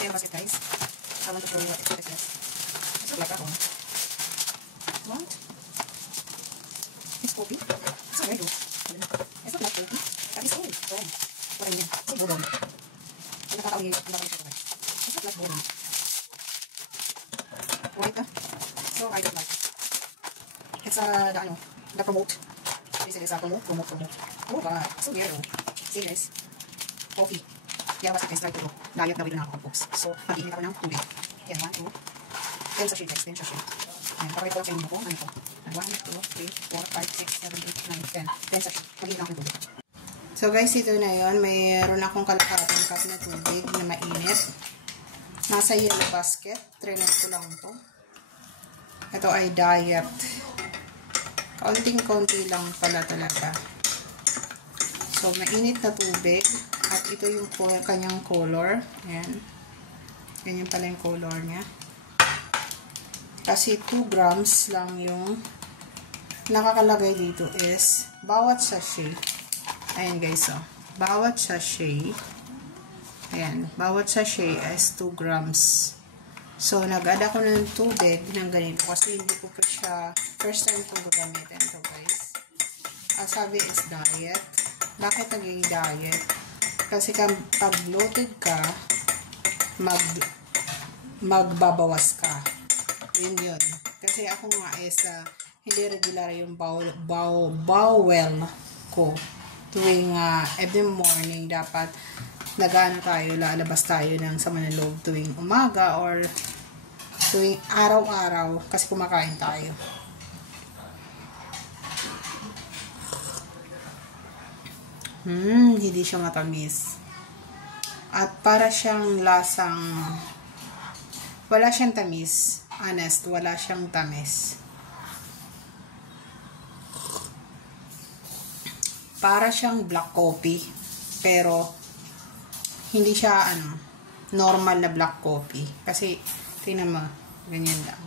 Ito yung basket guys. I want to show you what it is. It's like that one. What? It's coffee? It's not red though. It's not black coffee. That is old. Oh. What I mean. It's boron. Yung nakakawin siya guys. It's not black boron. White ah. So I don't like it. It's the promote. This is promote. Oh god. So weird oh. See guys. Coffee. Kaya basket guys, try to diet na rin na ako folks. So, mag-iinit ako ng tubig. Yan, 1, 2. 10 sachet guys, 10 sachet. Ayan, pakawait ko lang sa inyo kung ano ko. 1, 2, 3, 4, 5, 6, 7, 8, 9, 10. 10 sachet. Mag-iinit ako ng tubig. So guys, ito na yun. Mayroon akong kalahating cup na tubig na mainit. Nasa yellow basket. Trinet ko lang ito. Ito ay diet. Kaunting-kaunti lang pala talaga. So, mainit na tubig. At ito yung kanyang color. Ayan. Ganyan pala yung color niya. Kasi 2 grams lang yung nakakalagay dito is bawat sachet. Ayan guys, oh. Bawat sachet. Ayan. Bawat sachet is 2 grams. So, nag-add ako ng tubig ng ganito. Kasi hindi ko pa siya first time kong gagamitin ito guys. Ang sabi is diet. Bakit naging diet? Kasi pag bloated ka, magbabawas ka. Yun. Kasi ako nga is hindi regular yung bowel ko. Tuwing every morning dapat lalabas tayo ng sama ng loob tuwing umaga or tuwing araw-araw kasi kumakain tayo. Hindi siya matamis. At para siyang lasang wala siyang tamis. Honest, wala siyang tamis. Para siyang black coffee. Pero hindi siya normal na black coffee. Kasi tingnan mo, ganyan lang.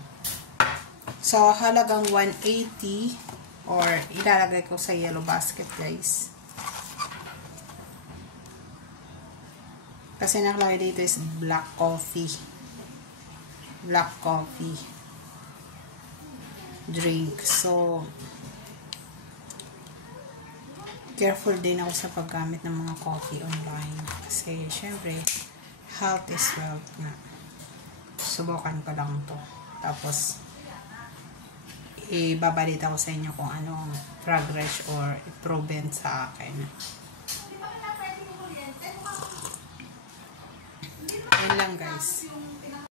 So halagang 180 or ilalagay ko sa yellow basket guys. Kasi nakalagay dito is black coffee. Black coffee drink. So, careful din ako sa paggamit ng mga coffee online. Kasi, syempre, health is wealth na. Subukan ko lang to. Tapos, ibabalita ko sa inyo kung anong progress or improvement sa akin. Yan lang guys.